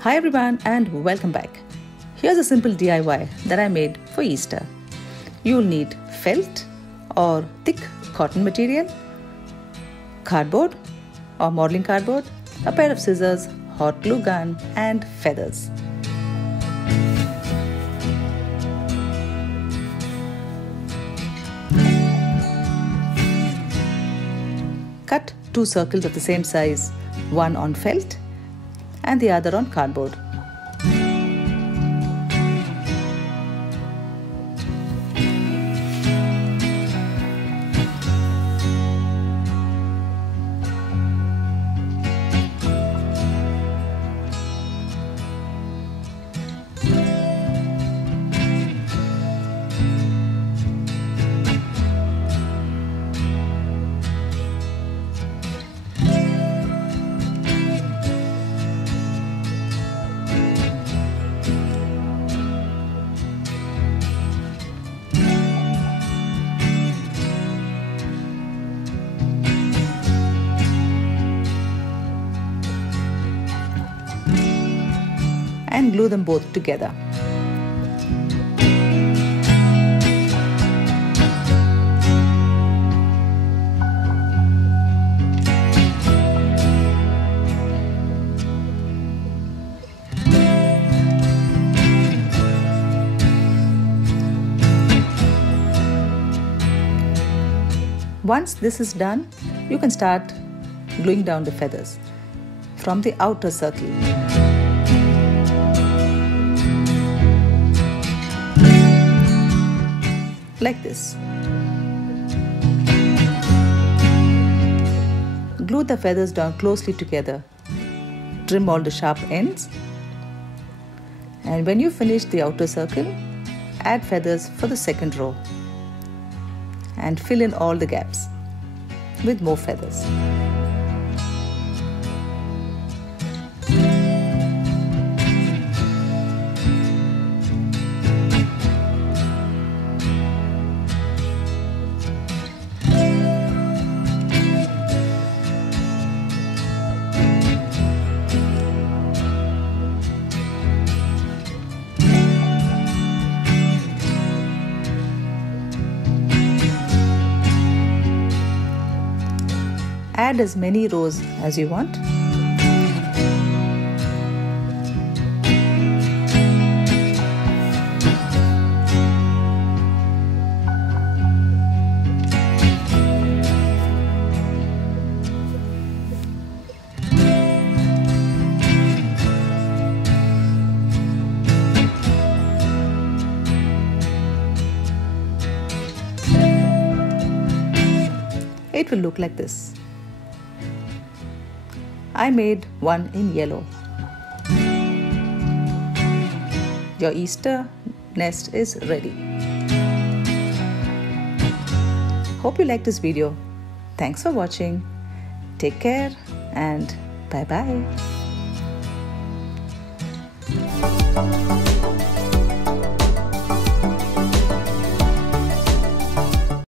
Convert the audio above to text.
Hi everyone and welcome back. Here's a simple DIY that I made for Easter. You'll need felt or thick cotton material, cardboard or modeling cardboard, a pair of scissors, hot glue gun and feathers. Cut 2 circles of the same size, one on felt and the other on cardboard. And glue them both together. Once this is done, you can start gluing down the feathers from the outer circle. Like this. Glue the feathers down closely together. Trim all the sharp ends. And when you finish the outer circle, add feathers for the second row. And fill in all the gaps with more feathers. Add as many rows as you want. It will look like this. I made one in yellow. Your Easter nest is ready. Hope you liked this video. Thanks for watching. Take care and bye-bye.